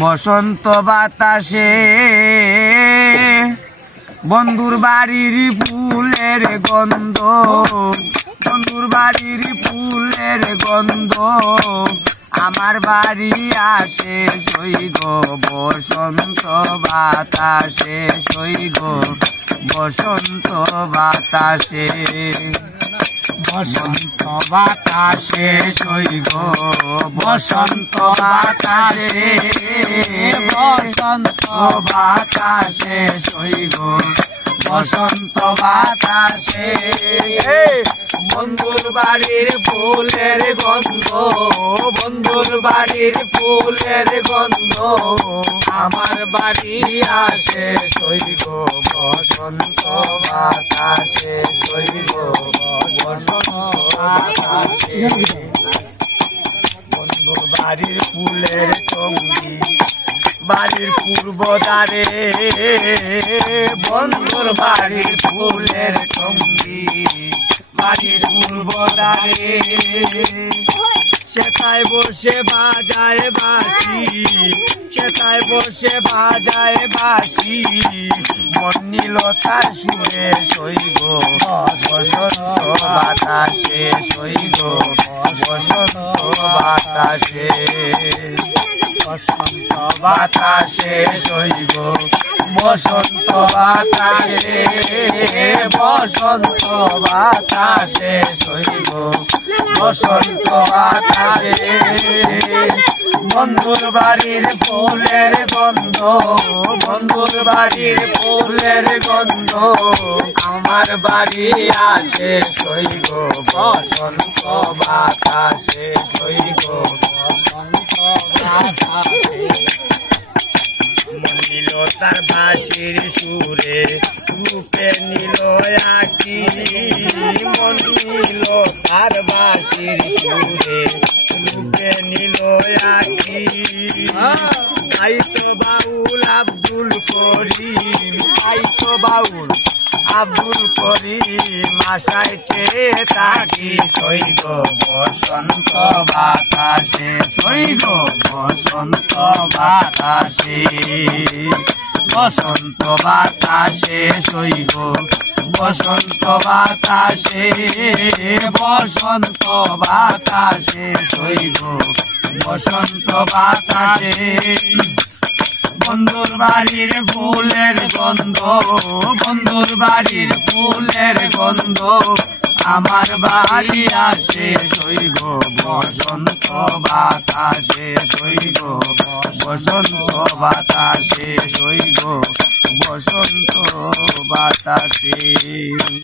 বসন্ত বাতাসে বন্ধুর বাড়ির ফুলের গন্ধ, বন্ধুর বাড়ির ফুলের গন্ধ আমার বাড়ি আসে সইগ। বসন্ত বাতাসে সইগ, বসন্ত বাতাসে, বসন্ত বাতাসে সইগ, বসন্ত বাতাসে, বসন্ত বাতাসে সইগ, বসন্ত বাতাসে। বন্ধুর বাড়ির ফুলের গন্ধ, বন্ধুর বাড়ির ফুলের গন্ধ আমার বাড়ি আসে সইগ। বসন্ত বাতাসে সইগ, বসন্ত বাতাসে। বন্ধুর বাড়ির ফুলের সঙ্গী বাড়ির পূর্ব দ্বারে, বন্ধুর বাড়ির ফুলের সঙ্গী বাড়ির পূর্ব দ্বারে। সেথায় বসে বাজায় বাঁশি, সেথায় বসে বাজায় বাঁশি, মন নিল তার সুরে সইগ। বসন্ত বাতাসে সইগ, বসন্ত বাতাসে, বসন্ত বাতাসে সইগ, বসন্ত বাতাসে, বসন্ত বাতাসে সইগ, বসন্ত বাতাসে। বন্ধুর বাড়ির ফুলের গন্ধ, বন্ধুর বাড়ির ফুলের গন্ধ আমার বাড়ি আসে সইগ। বসন্ত বাতাসে সইগ, বসন্ত বাতাসে। নিল তার বাঁশির সুরে রূপে নিল আঁকি, মন নিল তার বাঁশির সুরে রূপে নিল আঁকি। তাই তো বাউল আব্দুল করিম, তাই তো বাউল আব্দুল করিম আশায় চেয়ে থাকি সইগ। বসন্ত বাতাসে সইগ, বসন্ত বাতাসে, বসন্ত বাতাসে সইগ, বসন্ত বাতাসে, বসন্ত বাতাসে সইগ, বসন্ত বাতাসে। বন্ধুর বাড়ির ফুলের গন্ধ, বন্ধুর বাড়ির ফুলের গন্ধ আমার বাড়ি আসে সইগ। বসন্ত বাতাসে সইগ, বসন্ত বাতাসে সইগ, বসন্ত বাতাসে।